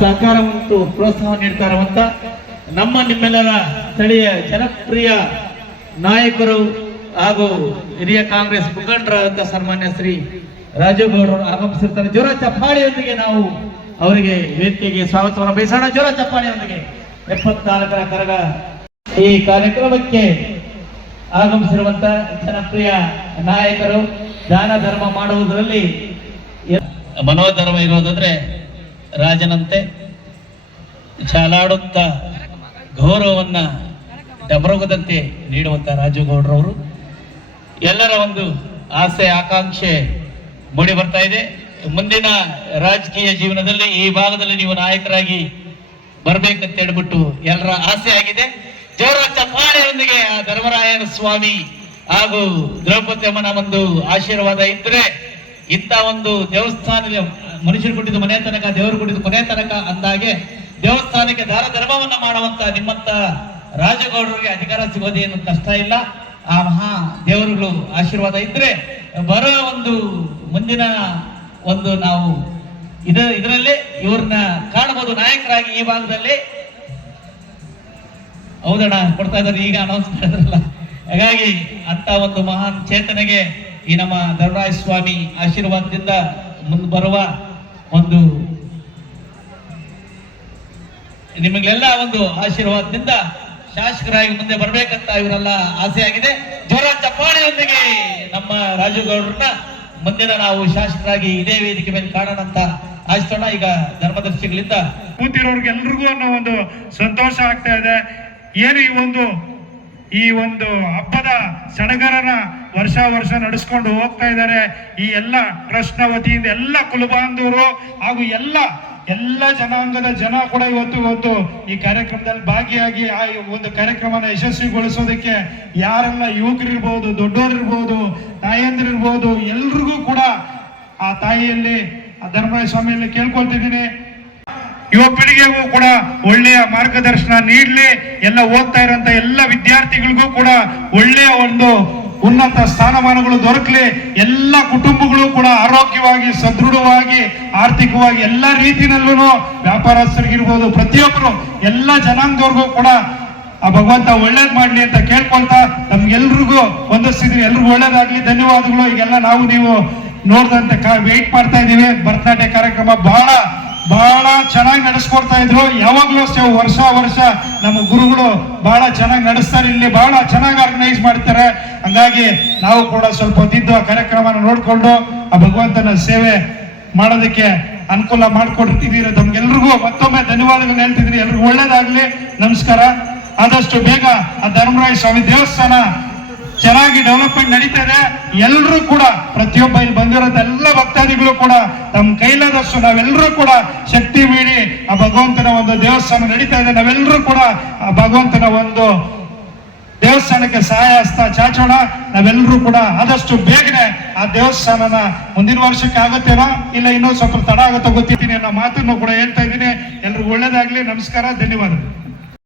ಸಹಕಾರ ಮತ್ತು ಪ್ರೋತ್ಸಾಹ ನೀಡ್ತಾ ಇರುವಂತ ನಮ್ಮ ನಿಮ್ಮೆಲ್ಲರ ಸ್ಥಳೀಯ ಜನಪ್ರಿಯ ನಾಯಕರು ಹಾಗೂ ಹಿರಿಯ ಕಾಂಗ್ರೆಸ್ ಮುಖಂಡರಾದಂತಹ ಸನ್ಮಾನ್ಯ ಶ್ರೀ ರಾಜುಗೌಡರು ಆಗಮಿಸಿರ್ತಾರೆ. ಜೋರ ಚಪ್ಪಾಳಿಯೊಂದಿಗೆ ನಾವು ಅವರಿಗೆ ವೇದಿಕೆಗೆ ಸ್ವಾಗತವನ್ನು ಬಯಸೋಣ. ಜೋರ ಚಪ್ಪಾಳಿಯೊಂದಿಗೆ 74ರ ಕರಗ ಈ ಕಾರ್ಯಕ್ರಮಕ್ಕೆ ಆಗಮಿಸಿರುವಂತ ಜನಪ್ರಿಯ ನಾಯಕರು. ದಾನ ಧರ್ಮ ಮಾಡುವುದರಲ್ಲಿ ಮನೋಧರ್ಮ ಇರೋದಾದ್ರೆ ರಾಜನಂತೆ ಚಾಲಾಡುತ್ತ ಗೌರವವನ್ನ ಡಮರುಗದಂತೆ ನೀಡುವಂತ ರಾಜುಗೌಡರವರು ಎಲ್ಲರ ಒಂದು ಆಸೆ ಆಕಾಂಕ್ಷೆ ಮೂಡಿ ಬರ್ತಾ ಇದೆ. ಮುಂದಿನ ರಾಜಕೀಯ ಜೀವನದಲ್ಲಿ ಈ ಭಾಗದಲ್ಲಿ ನೀವು ನಾಯಕರಾಗಿ ಬರ್ಬೇಕಂತ ಹೇಳ್ಬಿಟ್ಟು ಎಲ್ಲರ ಆಸೆ ಆಗಿದೆ. ಜೋರ ಚಪ್ಪಾಳೆಯೊಂದಿಗೆ ಆ ಧರ್ಮರಾಯನ ಸ್ವಾಮಿ ಹಾಗೂ ದ್ರೌಪದಿ ಅಮ್ಮನ ಒಂದು ಆಶೀರ್ವಾದ ಇದ್ರೆ ಇಂಥ ಒಂದು ದೇವಸ್ಥಾನದ ಮನುಷ್ಯರು ಕೊಟ್ಟಿದ್ದು ಮನೆ ತನಕ, ದೇವರು ಕೊಟ್ಟಿದ್ದು ಕೊನೆ ತನಕ ಅಂದಾಗೆ ದೇವಸ್ಥಾನಕ್ಕೆ ದಾನ ಧರ್ಮವನ್ನ ಮಾಡುವಂತ ನಿಮ್ಮಂತ ರಾಜಗೌಡರಿಗೆ ಅಧಿಕಾರ ಸಿಗೋದೇನು ಕಷ್ಟ ಇಲ್ಲ. ಆ ಮಹಾ ದೇವರುಗಳು ಆಶೀರ್ವಾದ ಇದ್ರೆ ಬರೋ ಒಂದು ಮುಂದಿನ ಒಂದು ನಾವು ಇದರಲ್ಲಿ ಇವ್ರನ್ನ ಕಾಣಬಹುದು ನಾಯಕರಾಗಿ ಈ ಭಾಗದಲ್ಲಿ. ಹೌದಣ್ಣ ಕೊಡ್ತಾ ಇದ್ದಾರೆ, ಈಗ ಅನೌನ್ಸ್ ಮಾಡಿದ್ರಲ್ಲ. ಹಾಗಾಗಿ ಅಂತ ಒಂದು ಮಹಾನ್ ಚೇತನೆಗೆ ಈ ನಮ್ಮ ಧರ್ಮರಾಯ ಸ್ವಾಮಿ ಆಶೀರ್ವಾದದಿಂದ ಮುಂದೆ ಬರುವ ಒಂದು ನಿಮಗೆಲ್ಲ ಒಂದು ಆಶೀರ್ವಾದದಿಂದ ಶಾಸಕರಾಗಿ ಮುಂದೆ ಬರ್ಬೇಕಂತ ಇವರೆಲ್ಲ ಆಸೆ ಆಗಿದೆ. ಜೋರ ಚಪ್ಪಾಳೆಯೊಂದಿಗೆ ನಮ್ಮ ರಾಜುಗೌಡರನ್ನ ಮುಂದಿನ ನಾವು ಶಾಸಕರಾಗಿ ಇದೇ ವೇದಿಕೆ ಮೇಲೆ ಕಾಣೋಣ ಅಂತ ಆಶಿಸೋಣ. ಈಗ ಧರ್ಮದರ್ಶಿಗಳಿಂದ ಕೂತಿರೋರ್ಗೆಲ್ರಿಗೂ ಅನ್ನೋ ಒಂದು ಸಂತೋಷ ಆಗ್ತಾ ಇದೆ. ಏನು ಈ ಒಂದು ಹಬ್ಬದ ಸಡಗರನ ವರ್ಷ ನಡೆಸ್ಕೊಂಡು ಹೋಗ್ತಾ ಇದ್ದಾರೆ. ಈ ಎಲ್ಲ ಟ್ರಸ್ಟ್ ನ ವತಿಯಿಂದ ಎಲ್ಲ ಕುಲಬಾಂಧವರು ಹಾಗೂ ಎಲ್ಲ ಜನಾಂಗದ ಜನ ಕೂಡ ಇವತ್ತು ಈ ಕಾರ್ಯಕ್ರಮದಲ್ಲಿ ಭಾಗಿಯಾಗಿ ಆ ಒಂದು ಕಾರ್ಯಕ್ರಮನ ಯಶಸ್ವಿಗೊಳಿಸೋದಕ್ಕೆ ಯಾರೆಲ್ಲ ಯುವಕರಿರ್ಬೋದು, ದೊಡ್ಡವರಿರ್ಬೋದು, ತಾಯಂದಿರಿರ್ಬೋದು, ಎಲ್ರಿಗೂ ಕೂಡ ಆ ತಾಯಿಯಲ್ಲಿ ಆ ಧರ್ಮರಾಯ ಸ್ವಾಮಿಯಲ್ಲಿ ಕೇಳ್ಕೊಳ್ತಿದ್ದೀನಿ, ಯುವ ಪೀಳಿಗೆಗೂ ಕೂಡ ಒಳ್ಳೆಯ ಮಾರ್ಗದರ್ಶನ ನೀಡಲಿ. ಎಲ್ಲ ಓದ್ತಾ ಇರೋಂಥ ಎಲ್ಲ ವಿದ್ಯಾರ್ಥಿಗಳಿಗೂ ಕೂಡ ಒಳ್ಳೆಯ ಒಂದು ಉನ್ನತ ಸ್ಥಾನಮಾನಗಳು ದೊರಕಲಿ. ಎಲ್ಲ ಕುಟುಂಬಗಳು ಕೂಡ ಆರೋಗ್ಯವಾಗಿ, ಸದೃಢವಾಗಿ, ಆರ್ಥಿಕವಾಗಿ ಎಲ್ಲ ರೀತಿಯಲ್ಲೂ ವ್ಯಾಪಾರಸ್ಥರಿಗಿರ್ಬೋದು, ಪ್ರತಿಯೊಬ್ಬರು ಎಲ್ಲ ಜನಾಂಗದವ್ರಿಗೂ ಕೂಡ ಆ ಭಗವಂತ ಒಳ್ಳೇದ್ ಮಾಡ್ಲಿ ಅಂತ ಕೇಳ್ಕೊಳ್ತಾ ನಮ್ಗೆಲ್ರಿಗೂ ಹೊಂದಿಸ್ತಿದ್ವಿ. ಎಲ್ರಿಗೂ ಒಳ್ಳೇದಾಗ್ಲಿ. ಧನ್ಯವಾದಗಳು. ಈಗೆಲ್ಲ ನೀವು ನೋಡ್ದಂತೆ ವೇಟ್ ಮಾಡ್ತಾ ಇದೀವಿ. ಭರತನಾಟ್ಯ ಕಾರ್ಯಕ್ರಮ ಬಹಳ ಚೆನ್ನಾಗಿ ನಡೆಸ್ಕೊಡ್ತಾ ಇದ್ರು. ಯಾವಾಗ್ಲೂ ಅಷ್ಟೇ ವರ್ಷ ನಮ್ಮ ಗುರುಗಳು ಬಹಳ ಚೆನ್ನಾಗಿ ನಡೆಸ್ತಾರೆ. ಇಲ್ಲಿ ಬಹಳ ಚೆನ್ನಾಗಿ ಆರ್ಗನೈಸ್ ಮಾಡ್ತಾರೆ. ಹಂಗಾಗಿ ನಾವು ಕೂಡ ಸ್ವಲ್ಪ ಹೊತ್ತಿದ್ದು ಆ ಕಾರ್ಯಕ್ರಮನ ನೋಡ್ಕೊಂಡು ಆ ಭಗವಂತನ ಸೇವೆ ಮಾಡೋದಕ್ಕೆ ಅನುಕೂಲ ಮಾಡ್ಕೊಡ್ತಿದ್ದೀರಿ. ತಮ್ಗೆಲ್ರಿಗೂ ಮತ್ತೊಮ್ಮೆ ಧನ್ಯವಾದಗಳನ್ನ ಹೇಳ್ತಿದ್ದೀನಿ. ಎಲ್ರಿಗೂ ಒಳ್ಳೇದಾಗ್ಲಿ. ನಮಸ್ಕಾರ. ಆದಷ್ಟು ಬೇಗ ಆ ಧರ್ಮರಾಯ ಸ್ವಾಮಿ ದೇವಸ್ಥಾನ ಚೆನ್ನಾಗಿ ಡೆವಲಪ್ಮೆಂಟ್ ನಡೀತಾ ಇದೆ. ಎಲ್ಲರೂ ಕೂಡ ಪ್ರತಿಯೊಬ್ಬ ಇಲ್ಲಿ ಬಂದಿರೋಂಥ ಎಲ್ಲ ಭಕ್ತಾದಿಗಳು ಕೂಡ ನಮ್ಮ ಕೈಲಾದಷ್ಟು ನಾವೆಲ್ಲರೂ ಕೂಡ ಶಕ್ತಿ ಮೀರಿ ಆ ಭಗವಂತನ ಒಂದು ದೇವಸ್ಥಾನ ನಡೀತಾ ಇದೆ. ನಾವೆಲ್ಲರೂ ಕೂಡ ಆ ಭಗವಂತನ ಒಂದು ದೇವಸ್ಥಾನಕ್ಕೆ ಸಹಾಯ ಹಸ್ತ ಚಾಚೋಣ. ನಾವೆಲ್ಲರೂ ಕೂಡ ಆದಷ್ಟು ಬೇಗನೆ ಆ ದೇವಸ್ಥಾನನ ಮುಂದಿನ ವರ್ಷಕ್ಕೆ ಆಗುತ್ತೇನೋ ಇಲ್ಲ ಇನ್ನೂ ಸ್ವಲ್ಪ ತಡ ಆಗುತ್ತೋ ಗೊತ್ತಿದ್ದೀನಿ ಅನ್ನೋ ಮಾತನ್ನು ಕೂಡ ಹೇಳ್ತಾ ಇದ್ದೀನಿ. ಎಲ್ರಿಗೂ ಒಳ್ಳೇದಾಗ್ಲಿ. ನಮಸ್ಕಾರ. ಧನ್ಯವಾದ.